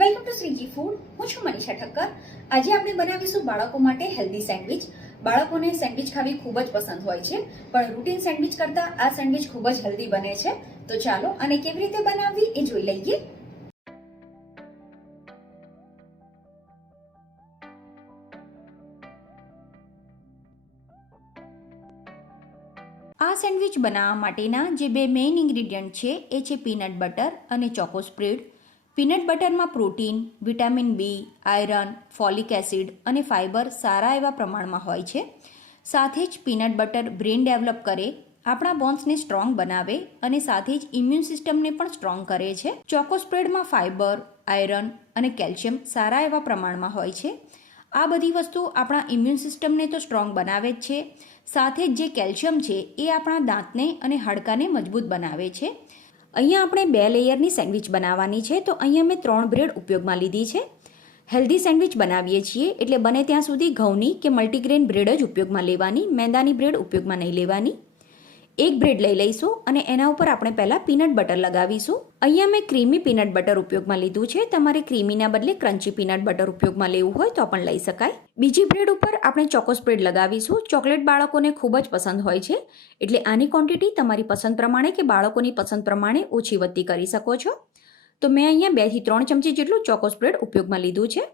Welcome to Shriji food. હું છું મનીષા ઠક્કર. આજે આપણે બનાવીશું બાળકો માટે હેલ્ધી સેન્ડવિચ. બાળકોને સેન્ડવિચ ખાવી ખૂબ જ પસંદ હોય છે, પણ રૂટીન સેન્ડવિચ કરતાં આ સેન્ડવિચ ખૂબ જ હેલ્ધી બને છે. તો ચાલો આને કેવી રીતે બનાવવી એ જોઈ લઈએ. આ સેન્ડવિચ બનાવવા માટેના જે બે મેઇન ઇન્ગ્રીડિયન્ટ છે એ છે પીનટ બટર અને ચોકો સ્પ્રેડ. પીનટ બટરમાં protein, vitamin B, iron, folic acid અને ફાઇબર સારા એવા પ્રમાણમાં હોય છે. સાથે જ પીનટ બટર બ્રેન ડેવલપ કરે, આપણા બોન્સને સ્ટ્રોંગ બનાવે અને સાથે જ ઇમ્યુન સિસ્ટમને પણ સ્ટ્રોંગ કરે છે. ચોકો સ્પ્રેડમાં ફાઇબર, આયરન અને કેલ્શિયમ સારા એવા પ્રમાણમાં હોય છે. આ બધી વસ્તુ આપણા ઇમ્યુન સિસ્ટમને તો સ્ટ્રોંગ બનાવે જ છે, સાથે જ જે કેલ્શિયમ છે એ આપણા દાંતને અને હાડકાને મજબૂત બનાવે છે. અહીંયા આપણે 2 લેયરની સેન્ડવિચ બનાવવાની છે, તો અહીંયા મેં 3 બ્રેડ ઉપયોગમાં લીધી છે. હેલ્ધી સેન્ડવિચ બનાવીએ છીએ એટલે બને ત્યાં સુધી ઘઉંની કે મલ્ટીગ્રેન બ્રેડ જ ઉપયોગમાં લેવાની, મેંદાની બ્રેડ ઉપયોગમાં નહીં લેવાની. એક બ્રેડ લઈ લઈશું અને એના ઉપર આપણે પહેલાં પીનટ બટર લગાવીશું. અહીંયા મેં ક્રીમી પીનટ બટર ઉપયોગમાં લીધું છે. તમારે ક્રીમીના બદલે ક્રન્ચી પીનટ બટર ઉપયોગમાં લેવું હોય તો પણ લઈ શકાય. બીજી બ્રેડ ઉપર આપણે ચોકો સ્પ્રેડ લગાવીશું. ચોકલેટ બાળકોને ખૂબ જ પસંદ હોય છે, એટલે આની ક્વોન્ટિટી તમારી પસંદ પ્રમાણે કે બાળકોની પસંદ પ્રમાણે ઓછી વધતી કરી શકો છો. તો મેં અહીંયા 2 થી 3 ચમચી જેટલું ચોકો સ્પ્રેડ ઉપયોગમાં લીધું છે.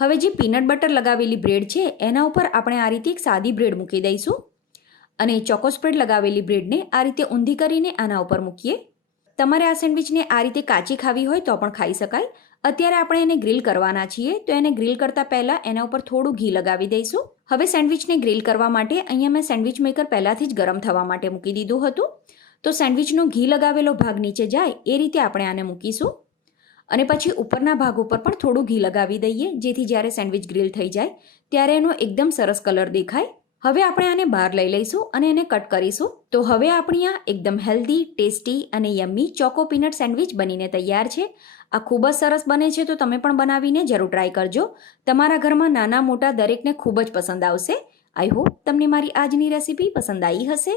હવે જે પીનટ બટર લગાવેલી બ્રેડ છે એના ઉપર આપણે આ રીતે એક સાદી બ્રેડ મૂકી દઈશું અને ચોકો સ્પ્રેડ લગાવેલી બ્રેડને આ રીતે ઊંધી કરીને આના ઉપર મૂકીએ. તમારે આ સેન્ડવિચને આ રીતે કાચી ખાવી હોય તો પણ ખાઈ શકાય. અત્યારે આપણે એને ગ્રીલ કરવાના છીએ, તો એને ગ્રીલ કરતાં પહેલાં એના ઉપર થોડું ઘી લગાવી દઈશું. હવે સેન્ડવિચને ગ્રીલ કરવા માટે અહીંયા મેં સેન્ડવિચ મેકર પહેલાંથી જ ગરમ થવા માટે મૂકી દીધું હતું. તો સેન્ડવિચનો ઘી લગાવેલો ભાગ નીચે જાય એ રીતે આપણે આને મૂકીશું અને પછી ઉપરના ભાગ ઉપર પણ થોડું ઘી લગાવી દઈએ, જેથી જ્યારે સેન્ડવિચ ગ્રીલ થઈ જાય ત્યારે એનો એકદમ સરસ કલર દેખાય. હવે આપણે આને બહાર લઈ લઈશું અને એને કટ કરીશું. તો હવે આપણી આ એકદમ હેલ્ધી, ટેસ્ટી અને યમ્મી ચોકો પીનટ સેન્ડવિચ બનીને તૈયાર છે. આ ખૂબ જ સરસ બને છે, તો તમે પણ બનાવીને જરૂર ટ્રાય કરજો. તમારા ઘરમાં નાના મોટા દરેકને ખૂબ જ પસંદ આવશે. આઈ હોપ તમને મારી આજની રેસીપી પસંદ આવી હશે.